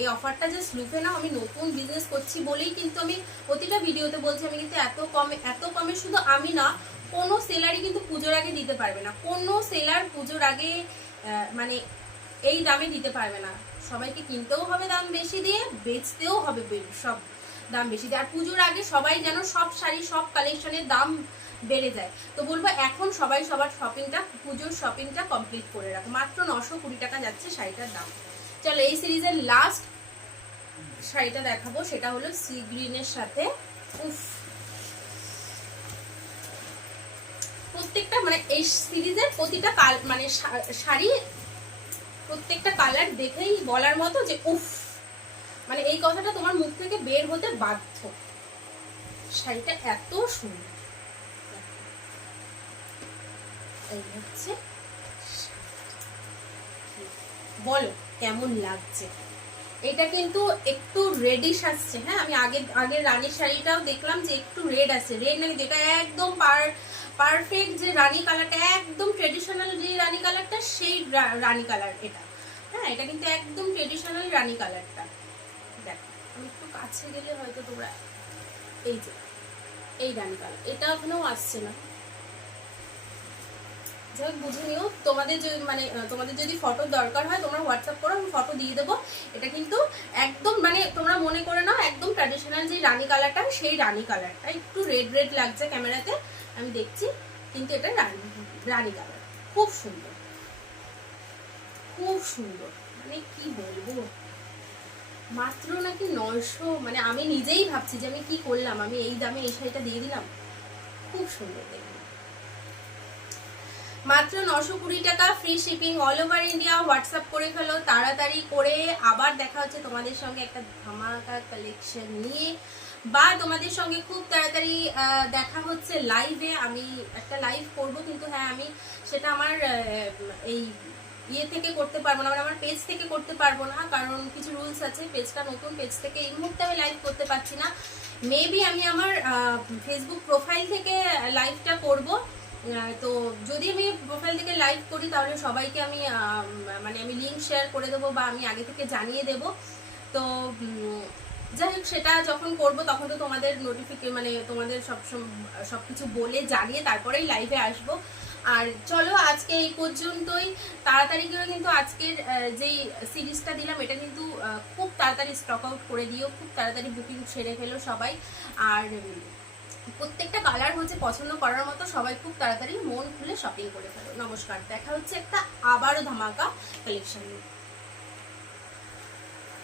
এই অফারটা জাস্ট লুফে নাও। আমি নতুন বিজনেস করছি বলেই কিন্তু আমি প্রতিটা ভিডিওতে বলছি, আমি কিন্তু এত কমে শুধু আমি না, কোনো সেলারই কিন্তু পুজোর আগে দিতে পারবে না। কোনো সেলার পুজোর আগে মানে এই দামে দিতে পারবে না। সবাইকে কিনতেও হবে দাম বেশি দিয়ে, বেচতেও হবে সব দাম বেশি দিয়ে। আর পুজোর আগে সবাই যেন সব শাড়ি সব কালেকশনের দাম বেড়ে যায়। তো বলবো এখন সবাই সবার শপিংটা, পুজোর শপিংটা কমপ্লিট করে রাখো। মাত্র 920 টাকা যাচ্ছে শাড়িটার দাম। চলো এই সিরিজের লাস্ট শাড়িটা দেখাবো, সেটা হলো সি গ্রিনের সাথে। উফ, প্রত্যেকটা মানে এই সিরিজের প্রতিটা মানে শাড়ি প্রত্যেকটা কালার দেখেই বলার মতো যে উফ, মানে এই কথাটা তোমার মুখ থেকে বের হতে বাধ্য। শাড়িটা এত সুন্দর, এই হচ্ছে, বলো কেমন লাগছে। এটা কিন্তু একটু রেডিশ আসছে, হ্যাঁ আমি আগের রানীর শাড়িটাও দেখলাম যে একটু রেড আছে, রেড নাকি যেটা একদম পারফেক্ট যে রানী কালারটা, একদম ট্রেডিশনাল যে রানী কালারটা, সেই রানী কালার এটা। হ্যাঁ এটা কিন্তু একদম ট্রেডিশনাল রানী কালারটা। দেখো আমি একটু কাছে গেলে হয়তো তোমরা, এই যে এই রানী কালার, এটা এখনো আসছে না, যাই হোক বুঝে নিও। তোমাদের যদি ফটোর দরকার হয় তোমরা হোয়াটসঅ্যাপ করো, আমি ফটো দিয়ে দেবো। এটা কিন্তু একদম মানে তোমরা মনে করে নাও একদম ট্র্যাডিশনাল যে রানী কালারটা, সেই রানী কালারটা। একটু রেড রেড লাগছে ক্যামেরাতে, আমি দেখছি, কিন্তু এটা রানী কালার। খুব সুন্দর, খুব সুন্দর, মানে কি বলবো, মাত্র নাকি 900, মানে আমি নিজেই ভাবছি যে আমি কি করলাম, আমি এই দামে এই শাড়িটা দিয়ে দিলাম। খুব সুন্দর দেখতে, মাত্র 920 টাকা, free shipping all over India. WhatsApp করে ফেলো তাড়াতাড়ি করে। আবার দেখা হচ্ছে তোমাদের সঙ্গে একটা ধামাকা কালেকশন নিয়ে, বা তোমাদের সঙ্গে খুব তাড়াতাড়ি দেখা হচ্ছে লাইভে। আমি একটা লাইভ করব, কিন্তু হ্যাঁ আমি সেটা আমার এই ইয়ে থেকে করতে পারবো না, মানে আমার পেজ থেকে করতে পারবো না, কারণ কিছু রুলস আছে। পেজটা নতুন, পেজ থেকে এই মুহূর্তে আমি লাইভ করতে পারছি না। মেবি আমি আমার ফেসবুক প্রোফাইল থেকে লাইভটা করব। তো যদি আমি প্রোফাইল থেকে লাইভ করি তাহলে সবাইকে আমি মানে আমি লিঙ্ক শেয়ার করে দেবো, বা আমি আগে থেকে জানিয়ে দেব। তো যাই হোক, সেটা যখন করব তখন তো তোমাদের মানে তোমাদের সবকিছু বলে জানিয়ে তারপরেই লাইভে আসবো। আর চলো আজকে এই পর্যন্তই। তাড়াতাড়ি করে কিন্তু আজকের যেই সিরিজটা দিলাম এটা কিন্তু খুব তাড়াতাড়ি স্টক আউট করে দিও, খুব তাড়াতাড়ি বুকিং সেরে ফেলো সবাই। আর প্রত্যেকটা কালার হচ্ছে পছন্দ করার মতো, সবাই খুব তাড়াতাড়ি মন খুলে শপিং করে ফেলো। নমস্কার, দেখা হচ্ছে একটা আবারও ধামাকা কালেকশন নিয়ে।